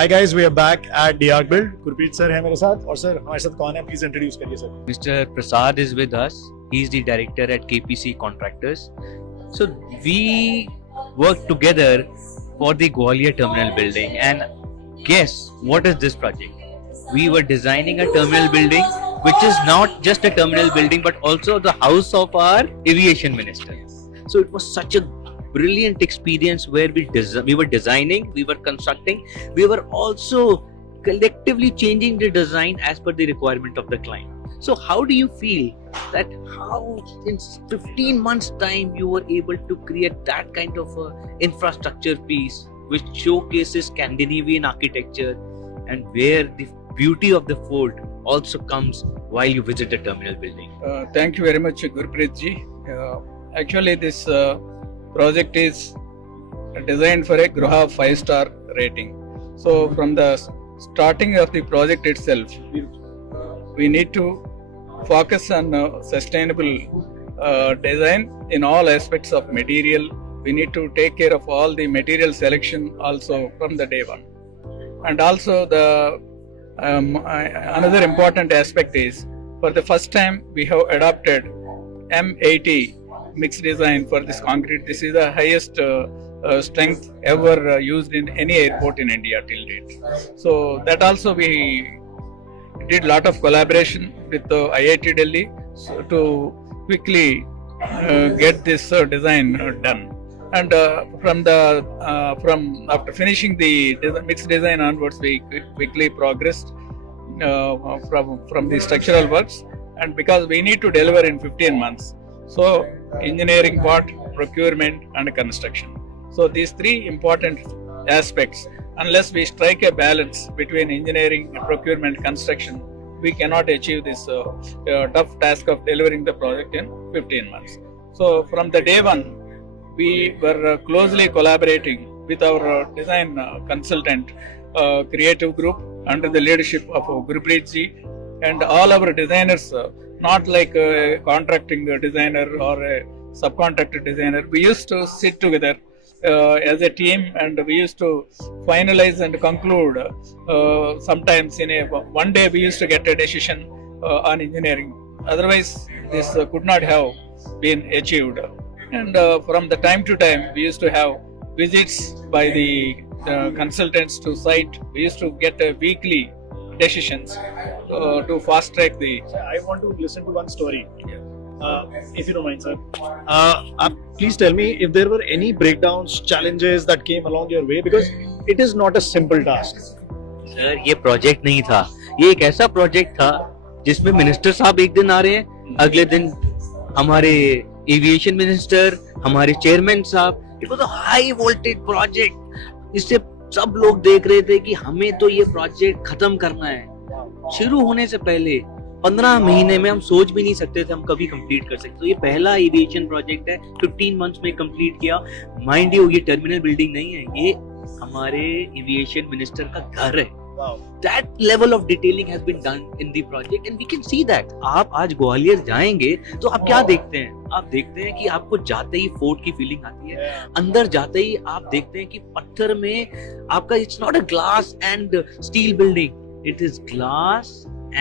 Hi guys, we are back at DR Build. Gurpreet sir है मेरे साथ और सर हमारे साथ कौन है? Please introduce करिए sir. Mr. Prasad is with us. He's the director at KPC Contractors. So we work together for the Gwalior terminal building. And guess what is this project? We were designing a terminal building which is not just a terminal building but also the house of our aviation minister. So it was such a brilliant experience where we were designing, we were constructing, we were also collectively changing the design as per the requirement of the client. So how do you feel that how in 15 months time you were able to create that kind of a infrastructure piece which showcases Scandinavian architecture and where the beauty of the fort also comes while you visit the terminal building? Thank you very much, Gurpreet ji. Actually, this project is designed for a Gruha 5-star rating. So from the starting of the project itself, we need to focus on sustainable design in all aspects of material. We need to take care of all the material selection also from the day one. And also the another important aspect is, for the first time we have adopted M80 mixed design for this concrete. This is the highest strength ever used in any airport in India till date. So that also we did lot of collaboration with IIT Delhi to quickly get this design done. And from after finishing the mixed design onwards, we quickly progressed from the structural works. And because we need to deliver in 15 months, so engineering part, procurement and construction. So these three important aspects, unless we strike a balance between engineering, procurement, construction, we cannot achieve this tough task of delivering the project in 15 months. So from the day one, we were closely collaborating with our design consultant, creative group under the leadership of Gurpreet ji, and all our designers, not like a contracting designer or a subcontractor designer. We used to sit together as a team and we used to finalize and conclude. Sometimes in one day we used to get a decision on engineering. Otherwise, this could not have been achieved. And from the time to time, we used to have visits by the consultants to site. We used to get weekly decisions to fast track the. I want to listen to one story. If you don't mind, sir. Please tell me if there were any breakdowns, challenges that came along your way, because it is not a simple task. Sir ये project नहीं था, ये एक ऐसा project था जिसमें minister साहब एक दिन आ रहे हैं, अगले दिन हमारे एविएशन मिनिस्टर, हमारे चेयरमैन साहब. It was a high voltage project. इससे सब लोग देख रहे थे कि हमें तो ये प्रोजेक्ट खत्म करना है. शुरू होने से पहले 15 महीने में हम सोच भी नहीं सकते थे हम कभी कंप्लीट कर सकते. तो ये पहला एविएशन प्रोजेक्ट है, 15 मंथ्स में कंप्लीट किया. माइंड यू, ये टर्मिनल बिल्डिंग नहीं है, ये हमारे एविएशन मिनिस्टर का घर है. That level of detailing has been done in the project and we can see that. आप आज ग्वालियर जाएंगे तो आप क्या देखते हैं? आप देखते हैं कि आपको जाते ही फोर्ट की फीलिंग आती है. अंदर जाते ही आप देखते हैं कि पत्थर में आपका it's not a glass and steel building, it is glass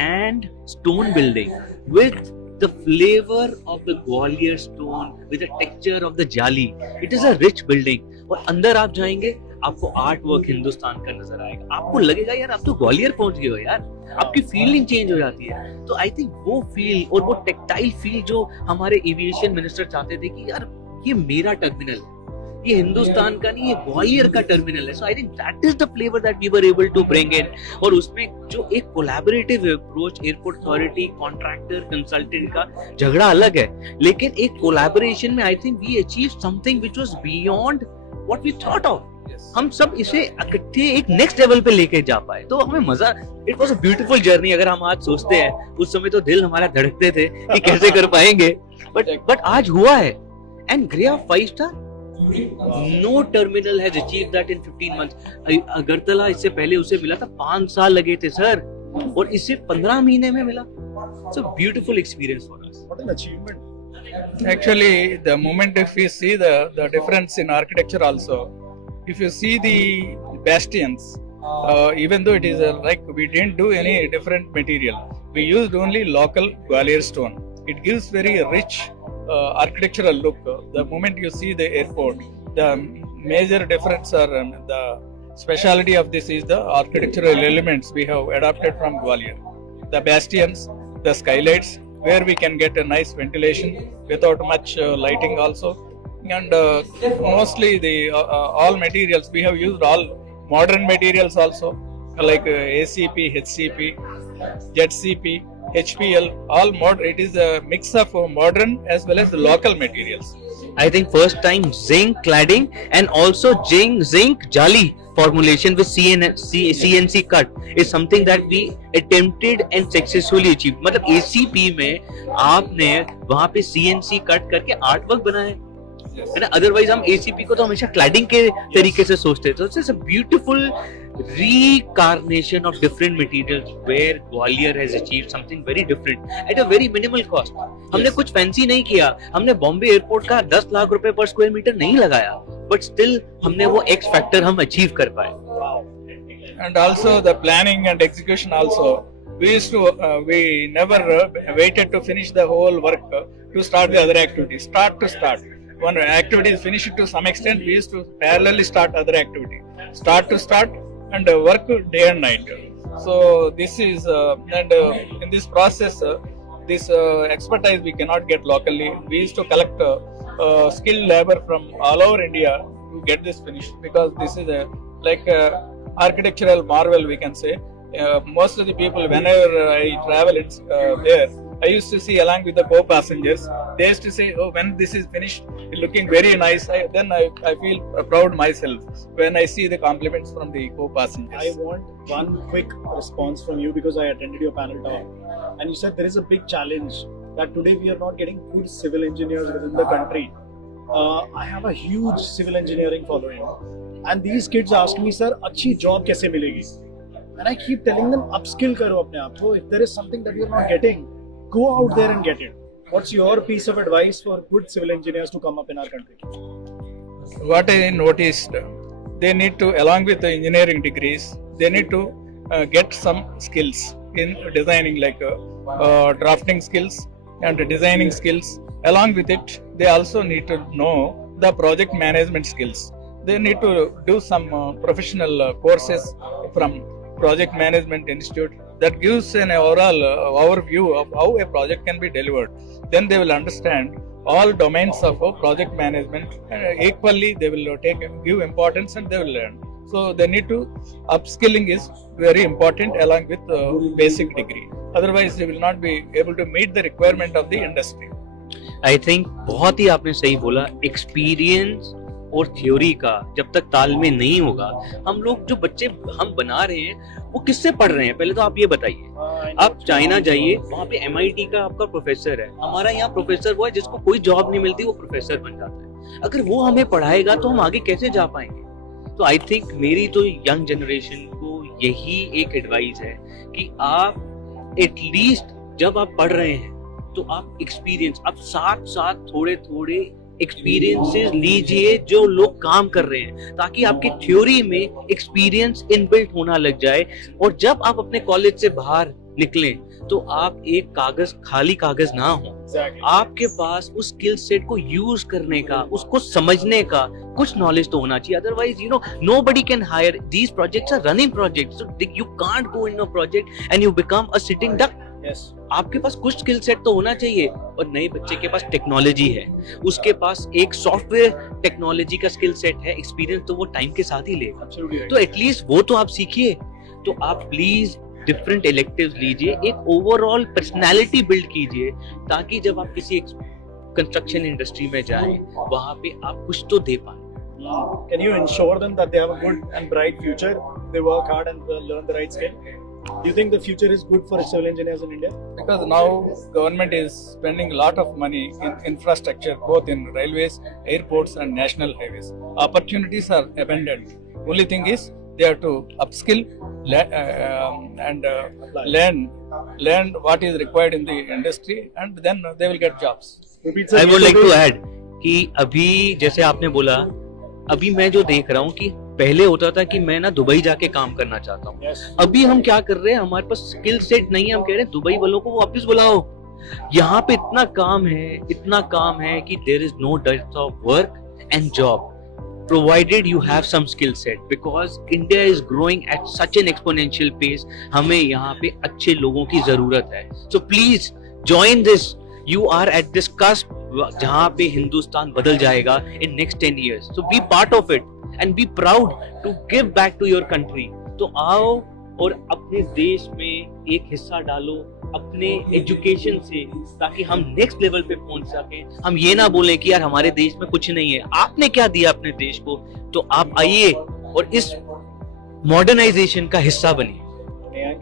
and stone building with the flavor of the Gwalior stone, with the texture of the jali. It is a rich building. और अंदर आप जाएंगे, आपको art work Hindustan का नजर आएगा. आपको लगेगा यार आप तो ग्वालियर पहुंच गए हो यार. आपकी फीलिंग चेंज हो जाती है. तो आई थिंक वो फील और वो टेक्टाइल फील जो हमारे एविएशन मिनिस्टर चाहते थे कि यार ये मेरा टर्मिनल है, ये हिंदुस्तान का नहीं, ये ग्वालियर का टर्मिनल है. So I think that is the flavour that we were able to bring in. और उसमें जो एक collaborative approach, airport authority, contractor, consultant का झगड़ा अलग है, लेकिन एक कोलैबोरेशन में I think we achieve something which was beyond what we thought of. हम सब इसे इकट्ठे एक नेक्स्ट लेवल पे लेके जा पाए. तो हमें मजा, it was a beautiful journey. अगर हम आज सोचते हैं, उस समय तो दिल हमारा धड़कते थे कि कैसे कर पाएंगे, बट आज हुआ है. एंड ग्रेया 5-star, no terminal has achieved that in 15 months. Agartala इससे पहले उसे मिला था 5 साल लगे थे सर, और इसे 15 महीने में मिला. It's a beautiful experience for us. What an achievement. Actually, the moment if we see the difference in architecture also, if you see the bastions, even though it is like we didn't do any different material, we used only local Gwalior stone. It gives very rich architectural look. The moment you see the airport, the major difference or the speciality of this is the architectural elements we have adapted from Gwalior. The bastions, the skylights, where we can get a nice ventilation without much lighting also. And mostly the all materials, we have used all modern materials also, like ACP, HCP, ZCP, HPL, all modern. It is a mix of modern as well as the local materials. I think first time zinc cladding and also zinc jali formulation with CNC cut is something that we attempted and successfully achieved. मतलब ACP में आपने वहाँ पे CNC cut करके artwork बनाया है ना. Otherwise हम ACP को तो हमेशा क्लैडिंग के तरीके से सोचते थे. So it's a beautiful reincarnation of different materials where Gwalior has achieved something very different at a very minimal cost. हमने कुछ फैंसी नहीं किया, हमने बॉम्बे एयरपोर्ट का 10 लाख रुपए पर स्क्वायर मीटर नहीं लगाया, बट स्टिल हमने वो एक्स फैक्टर हम अचीव कर पाए. And also the planning and execution also. We used to, we never waited to finish the whole work to start the other activities. Start to start. One activity is finished to some extent, we used to parallelly start other activity. Start to start and work day and night. So this is, and in this process, this expertise we cannot get locally. We used to collect skilled labor from all over India to get this finished, because this is a like architectural marvel, we can say. Most of the people, whenever I travel there, I used to see along with the co-passengers, they used to say, oh, when this is finished, it's looking very nice. Then I feel proud myself when I see the compliments from the co-passengers. I want one quick response from you, because I attended your panel talk and you said there is a big challenge that today we are not getting good civil engineers within the country. I have a huge civil engineering following and these kids ask me, sir, अच्छी job कैसे मिलेगी? And I keep telling them, upskill करो अपने आप को. If there is something that you are not getting, go out there and get it. What's your piece of advice for good civil engineers to come up in our country? What I noticed, they need to, along with the engineering degrees, they need to get some skills in designing, like drafting skills and designing skills. Along with it, they also need to know the project management skills. They need to do some professional courses from Project Management Institute that gives an overall overview of how a project can be delivered. Then they will understand all domains of project management, and equally they will give importance and they will learn. So they need to, upskilling is very important along with basic degree. Otherwise they will not be able to meet the requirement of the industry. I think बहुत ही आपने सही बोला. Experience और theory का जब तक तालमेल नहीं होगा, हम लोग जो बच्चे हम बना रहे हैं वो किससे पढ़ रहे हैं? पहले तो आप ये बताइए. आप चाइना जाइए, वहाँ पे MIT का आपका प्रोफेसर है. हमारा यहाँ प्रोफेसर वो है जिसको कोई जॉब नहीं मिलती, वो प्रोफेसर बन जाता है. अगर वो हमें पढ़ाएगा तो हम आगे कैसे जा पाएंगे? तो आई थिंक मेरी तो यंग जनरेशन को यही एक एडवाइस है कि आप एटलीस्ट जब आप पढ़ रहे हैं तो आप एक्सपीरियंस, आप साथ साथ थोड़े थोड़े एक्सपीरियंसेस लीजिए जो लोग काम कर रहे हैं, ताकि आपकी थ्योरी में एक्सपीरियंस इनबिल्ट होना लग जाए. और जब आप अपने कॉलेज से बाहर निकलें तो आप एक कागज, खाली कागज ना हो. आपके पास उस स्किल सेट को यूज करने का, उसको समझने का कुछ नॉलेज तो होना चाहिए. Otherwise nobody can hire. These projects are running projects, so you can't go in a project and you become a sitting duck. Yes. आपके पास कुछ स्किल सेट तो होना चाहिए. और नए बच्चे के पास टेक्नोलॉजी है, उसके पास एक सॉफ्टवेयर टेक्नोलॉजी का स्किल सेट है, एक्सपीरियंस तो वो टाइम के साथ ही लेगा. तो एटलीस्ट वो तो आप सीखिए. तो आप प्लीज डिफरेंट इलेक्टिव्स लीजिए, एक ओवरऑल पर्सनालिटी बिल्ड कीजिए, ताकि जब आप किसी कंस्ट्रक्शन इंडस्ट्री में जाएं वहां पे आप कुछ तो दे पाए. Can you ensure them that they have a good and bright future? They work hard and learn the right skill. Do you think the future is good for civil engineers in India? Because now government is spending a lot of money in infrastructure, both in railways, airports and national highways. Opportunities are abundant. Only thing is they have to upskill and learn what is required in the industry, and then they will get jobs. I would like to add कि अभी जैसे आपने बोला, अभी मैं जो देख रहा हूँ कि पहले होता था कि मैं ना दुबई जाके काम करना चाहता हूँ, Yes. अभी हम क्या कर रहे हैं, हमारे पास स्किल सेट नहीं है, हम कह रहे हैं दुबई वालों को वापस बुलाओ। यहाँ पे इतना काम है कि there is no death of work and job provided you have some skill set, because India is growing at such an exponential pace. हमें यहाँ पे अच्छे लोगों की जरूरत है। So please join this. You are at this cusp जहाँ पे हिंदुस्तान बदल जाएगा in next 10 years. So be part of it and be proud to give back to your country. तो आओ और अपने देश में एक हिस्सा डालो अपने एजुकेशन से, ताकि हम नेक्स्ट लेवल पे पहुंच सके। हम ये ना बोलें कि यार हमारे देश में कुछ नहीं है, आपने क्या दिया अपने देश को, तो आप आइए और इस मॉडर्नाइजेशन का हिस्सा बनिए।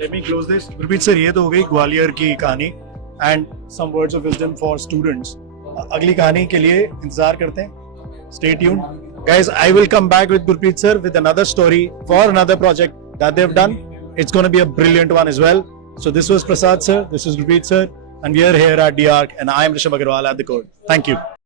Let me close this. Gurpreet sir, ये तो हो गई ग्वालियर की कहानी and some words of wisdom for students. अगली कहानी के लिए इंतजार करते हैं। Stay tuned. Guys, I will come back with Gurpreet sir with another story for another project that they've done. It's going to be a brilliant one as well. So this was Prasad sir, this is Gurpreet sir, and we are here at D-Arc, and I am Rishabh Agarwal at the code. Thank you.